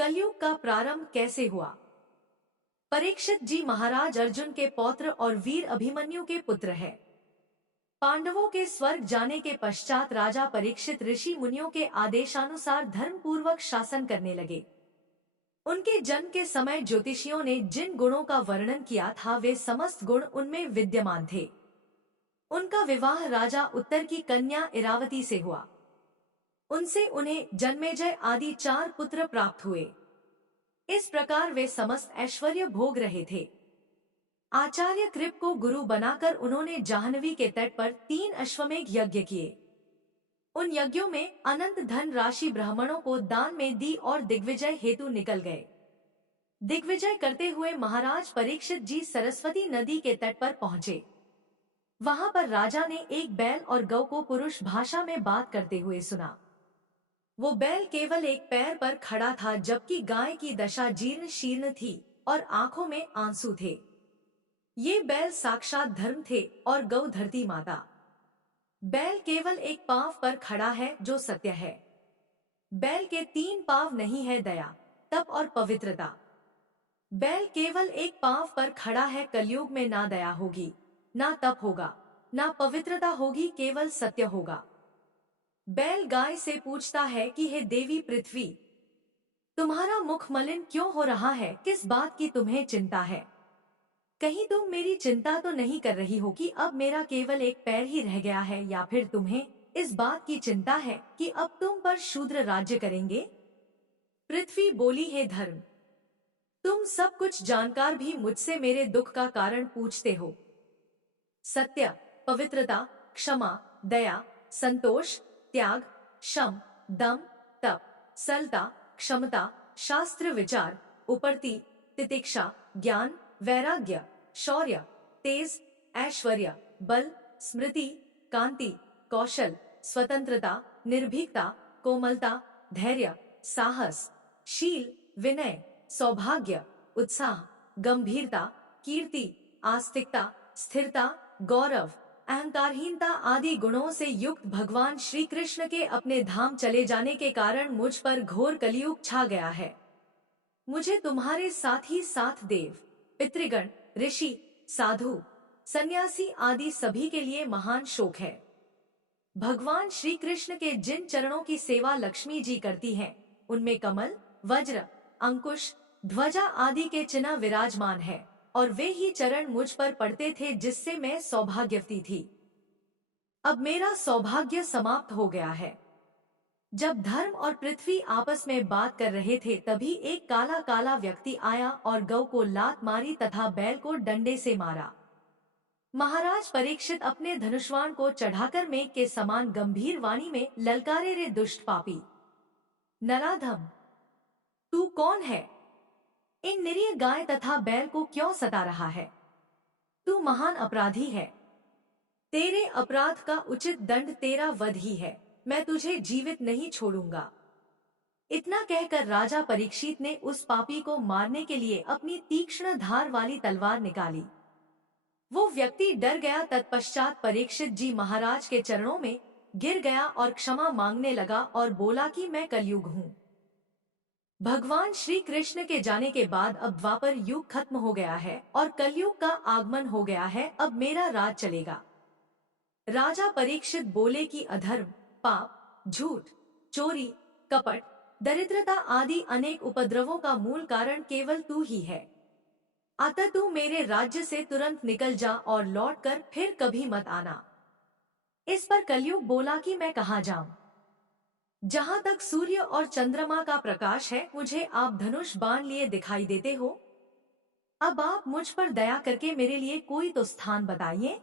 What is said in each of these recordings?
कलयुग का प्रारंभ कैसे हुआ। परीक्षित जी महाराज अर्जुन के पौत्र और वीर अभिमन्यु के पुत्र हैं। पांडवों के स्वर्ग जाने के पश्चात राजा परीक्षित ऋषि मुनियों के आदेशानुसार धर्मपूर्वक शासन करने लगे। उनके जन्म के समय ज्योतिषियों ने जिन गुणों का वर्णन किया था वे समस्त गुण उनमें विद्यमान थे। उनका विवाह राजा उत्तर की कन्या इरावती से हुआ। उनसे उन्हें जन्मेजय आदि 4 पुत्र प्राप्त हुए। इस प्रकार वे समस्त ऐश्वर्य भोग रहे थे। आचार्य कृप को गुरु बनाकर उन्होंने जाह्नवी के तट पर 3 अश्वमेध यज्ञ किए। उन यज्ञों में अनंत धन राशि ब्राह्मणों को दान में दी और दिग्विजय हेतु निकल गए। दिग्विजय करते हुए महाराज परीक्षित जी सरस्वती नदी के तट पर पहुंचे। वहां पर राजा ने एक बैल और गौ को पुरुष भाषा में बात करते हुए सुना। वो बैल केवल एक पैर पर खड़ा था जबकि गाय की दशा जीर्ण शीर्ण थी और आंखों में आंसू थे। ये बैल साक्षात धर्म थे और गौ धरती माता। बैल केवल एक पांव पर खड़ा है जो सत्य है। बैल के 3 पांव नहीं है दया, तप और पवित्रता। बैल केवल एक पांव पर खड़ा है। कलयुग में ना दया होगी, ना तप होगा, ना पवित्रता होगी, केवल सत्य होगा। बैल गाय से पूछता है कि हे देवी पृथ्वी, तुम्हारा मुख मलिन क्यों हो रहा है? किस बात की तुम्हें चिंता है? कहीं तुम मेरी चिंता तो नहीं कर रही हो कि अब मेरा केवल एक पैर ही रह गया है, या फिर तुम्हें इस बात की चिंता है कि अब तुम पर शूद्र राज्य करेंगे? पृथ्वी बोली, हे धर्म, तुम सब कुछ जानकार भी मुझसे मेरे दुख का कारण पूछते हो। सत्य, पवित्रता, क्षमा, दया, संतोष, त्याग, शम, दम, तप, सरलता, क्षमता, शास्त्र विचार, उपरति, तितिक्षा, ज्ञान, वैराग्य, शौर्य, तेज, ऐश्वर्य, बल, स्मृति, कांति, कौशल, स्वतंत्रता, निर्भीकता, कोमलता, धैर्य, साहस, शील, विनय, सौभाग्य, उत्साह, गंभीरता, कीर्ति, आस्तिकता, स्थिरता, गौरव, अहंकारहीनता आदि गुणों से युक्त भगवान श्री कृष्ण के अपने धाम चले जाने के कारण मुझ पर घोर कलियुग छा गया है। मुझे तुम्हारे साथ ही साथ देव, पितृगण, ऋषि, साधु, सन्यासी आदि सभी के लिए महान शोक है। भगवान श्री कृष्ण के जिन चरणों की सेवा लक्ष्मी जी करती हैं, उनमें कमल, वज्र, अंकुश, ध्वजा आदि के चिन्ह विराजमान है और वे ही चरण मुझ पर पड़ते थे जिससे मैं सौभाग्यवती थी। अब मेरा सौभाग्य समाप्त हो गया है। जब धर्म और पृथ्वी आपस में बात कर रहे थे तभी एक काला काला व्यक्ति आया और गौ को लात मारी तथा बैल को डंडे से मारा। महाराज परीक्षित अपने धनुष्वाण को चढ़ाकर मेघ के समान गंभीर वाणी में ललकारे, रे दुष्ट पापी नराधम, तू कौन है? इन निरीह गाय तथा बैल को क्यों सता रहा है? तू महान अपराधी है। तेरे अपराध का उचित दंड तेरा वध ही है। मैं तुझे जीवित नहीं छोड़ूंगा। इतना कहकर राजा परीक्षित ने उस पापी को मारने के लिए अपनी तीक्ष्ण धार वाली तलवार निकाली। वो व्यक्ति डर गया। तत्पश्चात परीक्षित जी महाराज के चरणों में गिर गया और क्षमा मांगने लगा और बोला कि मैं कलयुग हूँ। भगवान श्री कृष्ण के जाने के बाद अब द्वापर युग खत्म हो गया है और कलयुग का आगमन हो गया है। अब मेरा राज चलेगा। राजा परीक्षित बोले कि अधर्म, पाप, झूठ, चोरी, कपट, दरिद्रता आदि अनेक उपद्रवों का मूल कारण केवल तू ही है। अतः तू मेरे राज्य से तुरंत निकल जा और लौटकर फिर कभी मत आना। इस पर कलयुग बोला कि मैं कहाँ जाऊं? जहां तक सूर्य और चंद्रमा का प्रकाश है मुझे आप धनुष बाण लिए दिखाई देते हो। अब आप मुझ पर दया करके मेरे लिए कोई तो स्थान बताइए।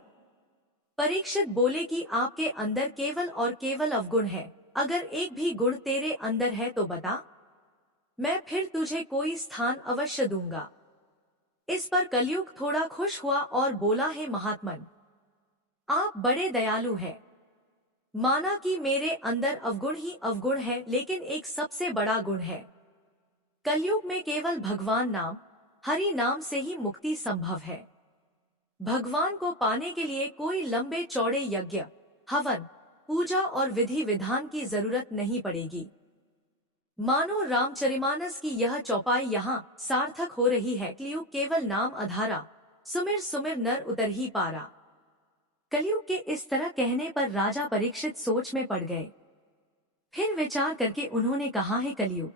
परीक्षित बोले कि आपके अंदर केवल और केवल अवगुण है। अगर एक भी गुण तेरे अंदर है तो बता, मैं फिर तुझे कोई स्थान अवश्य दूंगा। इस पर कलयुग थोड़ा खुश हुआ और बोला, हे महात्मन, आप बड़े दयालु हैं। माना कि मेरे अंदर अवगुण ही अवगुण है, लेकिन एक सबसे बड़ा गुण है। कलयुग में केवल भगवान नाम, हरि नाम से ही मुक्ति संभव है। भगवान को पाने के लिए कोई लंबे चौड़े यज्ञ, हवन, पूजा और विधि विधान की जरूरत नहीं पड़ेगी। मानो रामचरिमानस की यह चौपाई यहाँ सार्थक हो रही है। कलयुग केवल नाम अधारा, सुमिर सुमिर नर उतर ही पारा। कलयुग के इस तरह कहने पर राजा परीक्षित सोच में पड़ गए। फिर विचार करके उन्होंने कहा, है कलयुग,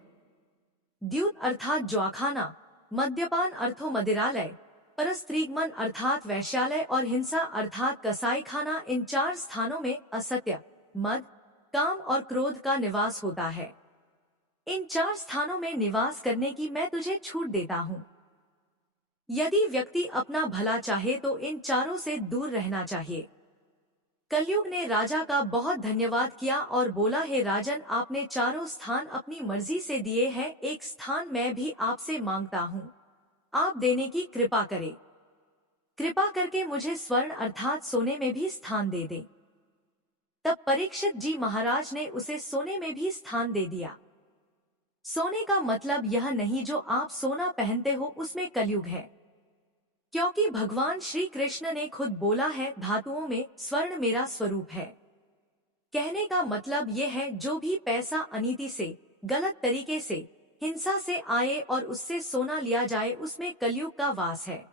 द्यूत अर्थात ज्वाखाना, मद्यपान अर्थो मदिरालय, परस्त्रीगमन अर्थात वैश्यालय और हिंसा अर्थात कसाईखाना, इन चार स्थानों में असत्य, मद, काम और क्रोध का निवास होता है। इन चार स्थानों में निवास करने की मैं तुझे छूट देता हूँ। यदि व्यक्ति अपना भला चाहे तो इन चारों से दूर रहना चाहिए। कलयुग ने राजा का बहुत धन्यवाद किया और बोला, हे राजन, आपने चारों स्थान अपनी मर्जी से दिए हैं, एक स्थान मैं भी आपसे मांगता हूँ, आप देने की कृपा करें। कृपा करके मुझे स्वर्ण अर्थात सोने में भी स्थान दे दे। तब परीक्षित जी महाराज ने उसे सोने में भी स्थान दे दिया। सोने का मतलब यह नहीं जो आप सोना पहनते हो उसमें कलयुग है, क्योंकि भगवान श्री कृष्ण ने खुद बोला है, धातुओं में स्वर्ण मेरा स्वरूप है। कहने का मतलब ये है, जो भी पैसा अनीति से, गलत तरीके से, हिंसा से आए और उससे सोना लिया जाए, उसमें कलयुग का वास है।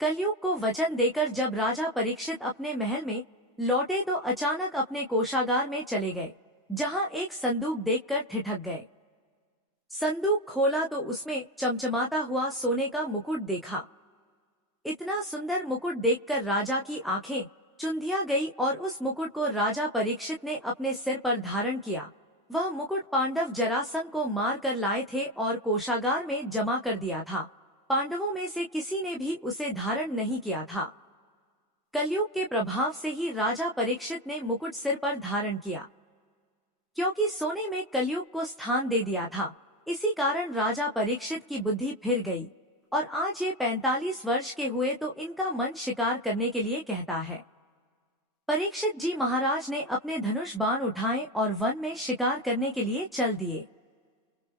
कलयुग को वचन देकर जब राजा परीक्षित अपने महल में लौटे तो अचानक अपने कोषागार में चले गए, जहां एक संदूक देखकर ठिठक गए। संदूक खोला तो उसमें चमचमाता हुआ सोने का मुकुट देखा। इतना सुंदर मुकुट देखकर राजा की आंखें चुंधिया गई और उस मुकुट को राजा परीक्षित ने अपने सिर पर धारण किया। वह मुकुट पांडव जरासंध को मार कर लाए थे और कोषागार में जमा कर दिया था। पांडवों में से किसी ने भी उसे धारण नहीं किया था। कलयुग के प्रभाव से ही राजा परीक्षित ने मुकुट सिर पर धारण किया, क्योंकि सोने में कलयुग को स्थान दे दिया था। इसी कारण राजा परीक्षित की बुद्धि फिर गई और आज ये 45 वर्ष के हुए तो इनका मन शिकार करने के लिए कहता है। परीक्षित जी महाराज ने अपने धनुष बाण उठाए और वन में शिकार करने के लिए चल दिए।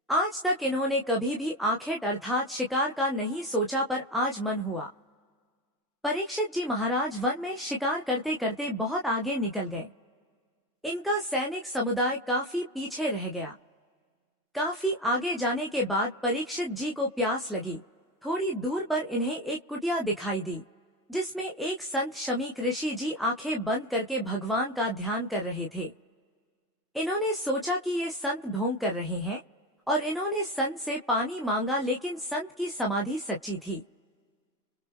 आज तक इन्होंने कभी भी आखेट अर्थात शिकार का नहीं सोचा, पर आज मन हुआ। परीक्षित जी महाराज वन में शिकार करते करते बहुत आगे निकल गए। इनका सैनिक समुदाय काफी पीछे रह गया। काफी आगे जाने के बाद परीक्षित जी को प्यास लगी। थोड़ी दूर पर इन्हें एक कुटिया दिखाई दी, जिसमें एक संत शमीक ऋषि जी आंखें बंद करके भगवान का ध्यान कर रहे थे। इन्होंने सोचा कि ये संत ढोंग कर रहे हैं और इन्होंने संत से पानी मांगा, लेकिन संत की समाधि सच्ची थी।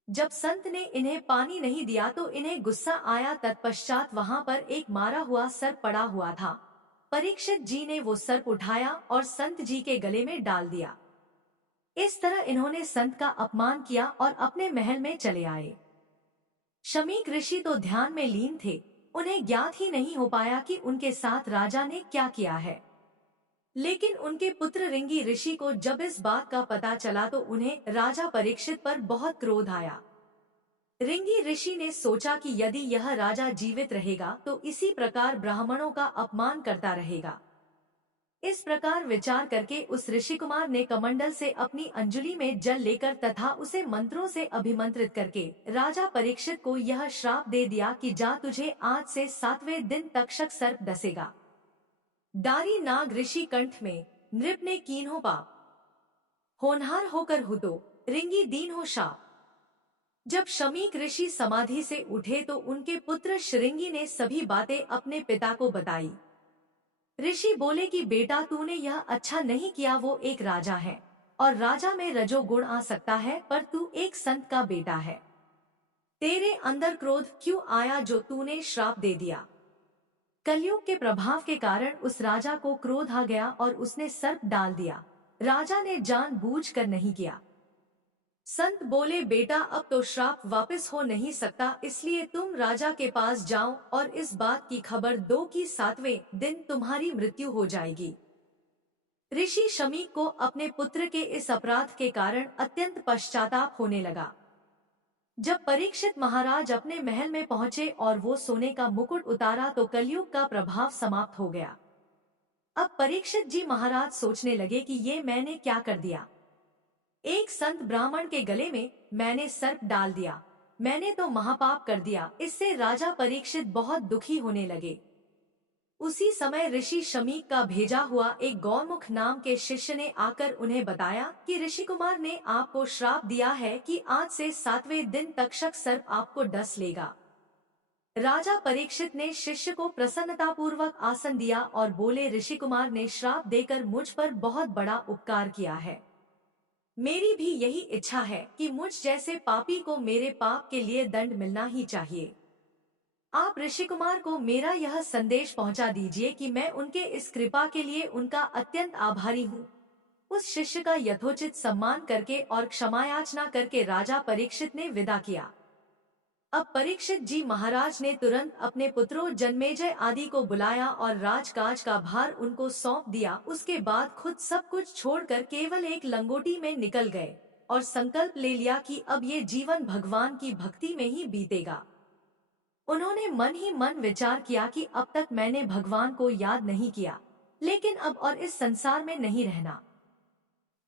जब संत ने इन्हें पानी नहीं दिया तो इन्हें गुस्सा आया। तत्पश्चात वहां पर एक मारा हुआ सर्प पड़ा हुआ था। परीक्षित जी ने वो सर्प उठाया और संत जी के गले में डाल दिया। इस तरह इन्होंने संत का अपमान किया और अपने महल में चले आए। शमीक ऋषि तो ध्यान में लीन थे, उन्हें ज्ञात ही नहीं हो पाया कि उनके साथ राजा ने क्या किया है। लेकिन उनके पुत्र रिंगी ऋषि को जब इस बात का पता चला तो उन्हें राजा परीक्षित पर बहुत क्रोध आया। रिंगी ऋषि ने सोचा कि यदि यह राजा जीवित रहेगा तो इसी प्रकार ब्राह्मणों का अपमान करता रहेगा। इस प्रकार विचार करके उस ऋषि कुमार ने कमंडल से अपनी अंजलि में जल लेकर तथा उसे मंत्रों से अभिमंत्रित करके राजा परीक्षित को यह श्राप दे दिया कि जा, तुझे आज से 7वें दिन तक्षक सर्प डसेगा। डारी नाग ऋषि कंठ में, नृप ने कीन्हो पाप, होनहार होकर हुतो, रिंगी दीन हो शाप। जब शमीक ऋषि समाधि से उठे तो उनके पुत्र श्रृंगी ने सभी बातें अपने पिता को बताई। ऋषि बोले कि बेटा, तूने यह अच्छा नहीं किया। वो एक राजा है और राजा में रजोगुण आ सकता है, पर तू एक संत का बेटा है। तेरे अंदर क्रोध क्यों आया जो तूने श्राप दे दिया? कलयुग के प्रभाव के कारण उस राजा को क्रोध आ गया और उसने सर्प डाल दिया। राजा ने जानबूझकर नहीं किया। संत बोले, बेटा अब तो श्राप वापस हो नहीं सकता, इसलिए तुम राजा के पास जाओ और इस बात की खबर दो कि 7वें दिन तुम्हारी मृत्यु हो जाएगी। ऋषि शमीक को अपने पुत्र के इस अपराध के कारण अत्यंत पश्चाताप होने लगा। जब परीक्षित महाराज अपने महल में पहुंचे और वो सोने का मुकुट उतारा तो कलयुग का प्रभाव समाप्त हो गया। अब परीक्षित जी महाराज सोचने लगे कि ये मैंने क्या कर दिया। एक संत ब्राह्मण के गले में मैंने सर्प डाल दिया, मैंने तो महापाप कर दिया। इससे राजा परीक्षित बहुत दुखी होने लगे। उसी समय ऋषि शमीक का भेजा हुआ एक गौमुख नाम के शिष्य ने आकर उन्हें बताया कि ऋषि कुमार ने आपको श्राप दिया है कि आज से 7वें दिन तक्षक सर्प आपको डस लेगा। राजा परीक्षित ने शिष्य को प्रसन्नतापूर्वक आसन दिया और बोले, ऋषि कुमार ने श्राप देकर मुझ पर बहुत बड़ा उपकार किया है। मेरी भी यही इच्छा है कि मुझ जैसे पापी को मेरे पाप के लिए दंड मिलना ही चाहिए। आप ऋषि कुमार को मेरा यह संदेश पहुंचा दीजिए कि मैं उनके इस कृपा के लिए उनका अत्यंत आभारी हूँ। उस शिष्य का यथोचित सम्मान करके और क्षमायाचना करके राजा परीक्षित ने विदा किया। अब परीक्षित जी महाराज ने तुरंत अपने पुत्रों जन्मेजय आदि को बुलाया और राजकाज का भार उनको सौंप दिया। उसके बाद खुद सब कुछ छोड़कर केवल एक लंगोटी में निकल गए और संकल्प ले लिया कि अब ये जीवन भगवान की भक्ति में ही बीतेगा। उन्होंने मन ही मन विचार किया कि अब तक मैंने भगवान को याद नहीं किया, लेकिन अब और इस संसार में नहीं रहना।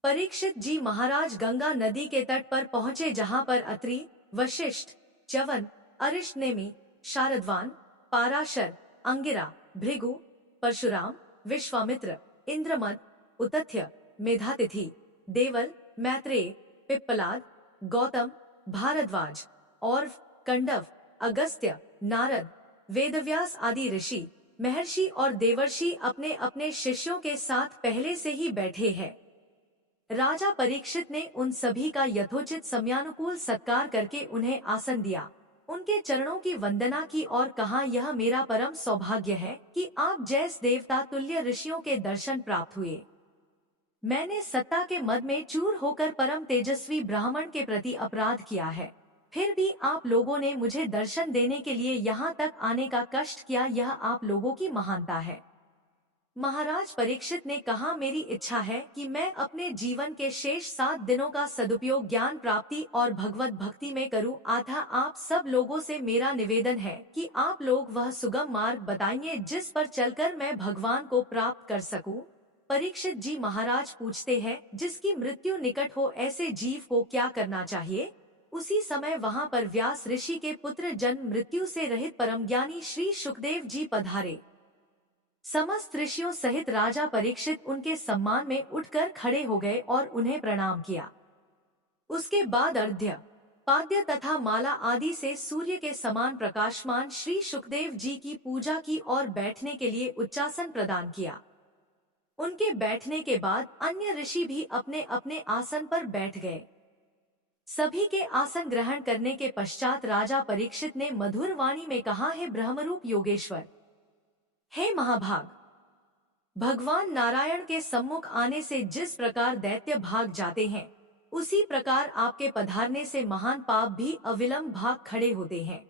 परीक्षित जी महाराज गंगा नदी के तट पर पहुँचे, जहाँ पर अत्रि, वशिष्ठ, च्यवन, अरिष्टनेमि, शारदवान, पाराशर, अंगिरा, भृगु, परशुराम, विश्वामित्र, इंद्रमद, उतथ्य, मेधातिथि, देवल, मैत्रेय, पिप्पलाद, गौतम, भारद्वाज, और कंडव, अगस्त्य, नारद, वेदव्यास आदि ऋषि, महर्षि और देवर्षि अपने अपने शिष्यों के साथ पहले से ही बैठे हैं। राजा परीक्षित ने उन सभी का यथोचित समयानुकूल सत्कार करके उन्हें आसन दिया, उनके चरणों की वंदना की और कहा, यह मेरा परम सौभाग्य है कि आप जैस देवता तुल्य ऋषियों के दर्शन प्राप्त हुए। मैंने सत्ता के मद में चूर होकर परम तेजस्वी ब्राह्मण के प्रति अपराध किया है, फिर भी आप लोगों ने मुझे दर्शन देने के लिए यहाँ तक आने का कष्ट किया, यह आप लोगों की महानता है। महाराज परीक्षित ने कहा, मेरी इच्छा है कि मैं अपने जीवन के शेष 7 दिनों का सदुपयोग ज्ञान प्राप्ति और भगवत भक्ति में करूं। अतः आप सब लोगों से मेरा निवेदन है कि आप लोग वह सुगम मार्ग बताएंगे जिस पर चलकर मैं भगवान को प्राप्त कर सकूं। परीक्षित जी महाराज पूछते हैं, जिसकी मृत्यु निकट हो ऐसे जीव को क्या करना चाहिए? उसी समय वहाँ पर व्यास ऋषि के पुत्र जन्म मृत्यु से रहित परम ज्ञानी श्री सुखदेव जी पधारे। समस्त ऋषियों सहित राजा परीक्षित उनके सम्मान में उठकर खड़े हो गए और उन्हें प्रणाम किया। उसके बाद अर्घ्य, पाद्य तथा माला आदि से सूर्य के समान प्रकाशमान श्री सुखदेव जी की पूजा की और बैठने के लिए उच्चासन प्रदान किया। उनके बैठने के बाद अन्य ऋषि भी अपने अपने आसन पर बैठ गए। सभी के आसन ग्रहण करने के पश्चात राजा परीक्षित ने मधुर वाणी में कहा, हे ब्रह्मरूप योगेश्वर, हे महाभाग, भगवान नारायण के सम्मुख आने से जिस प्रकार दैत्य भाग जाते हैं, उसी प्रकार आपके पधारने से महान पाप भी अविलंब भाग खड़े होते हैं।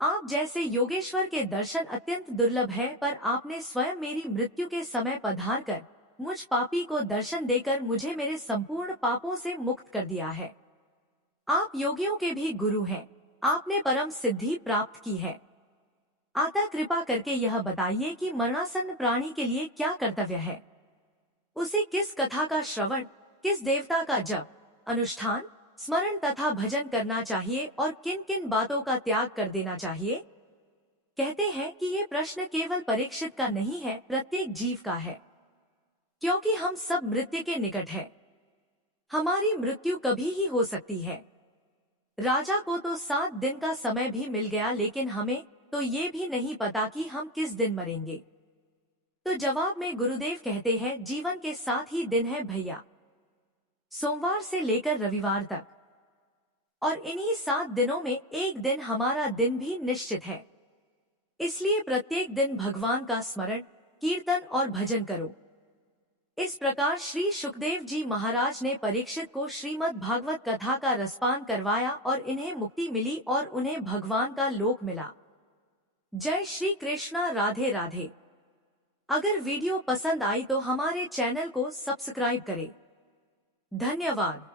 आप जैसे योगेश्वर के दर्शन अत्यंत दुर्लभ है, पर आपने स्वयं मेरी मृत्यु के समय पधार कर मुझ पापी को दर्शन देकर मुझे मेरे संपूर्ण पापों से मुक्त कर दिया है। आप योगियों के भी गुरु हैं, आपने परम सिद्धि प्राप्त की है। अतः कृपा करके यह बताइए कि मरणासन्न प्राणी के लिए क्या कर्तव्य है? उसे किस कथा का श्रवण, किस देवता का जप, अनुष्ठान, स्मरण तथा भजन करना चाहिए और किन किन बातों का त्याग कर देना चाहिए? कहते हैं कि ये प्रश्न केवल परीक्षित का नहीं है, प्रत्येक जीव का है, क्योंकि हम सब मृत्यु के निकट है। हमारी मृत्यु कभी ही हो सकती है। राजा को तो 7 दिन का समय भी मिल गया, लेकिन हमें तो ये भी नहीं पता कि हम किस दिन मरेंगे। तो जवाब में गुरुदेव कहते हैं, जीवन के 7 ही दिन है भैया, सोमवार से लेकर रविवार तक, और इन्हीं 7 दिनों में एक दिन हमारा दिन भी निश्चित है। इसलिए प्रत्येक दिन भगवान का स्मरण, कीर्तन और भजन करो। इस प्रकार श्री सुखदेव जी महाराज ने परीक्षित को श्रीमद् भागवत कथा का रसपान करवाया और इन्हें मुक्ति मिली और उन्हें भगवान का लोक मिला। जय श्री कृष्णा, राधे राधे। अगर वीडियो पसंद आई तो हमारे चैनल को सब्सक्राइब करें। धन्यवाद।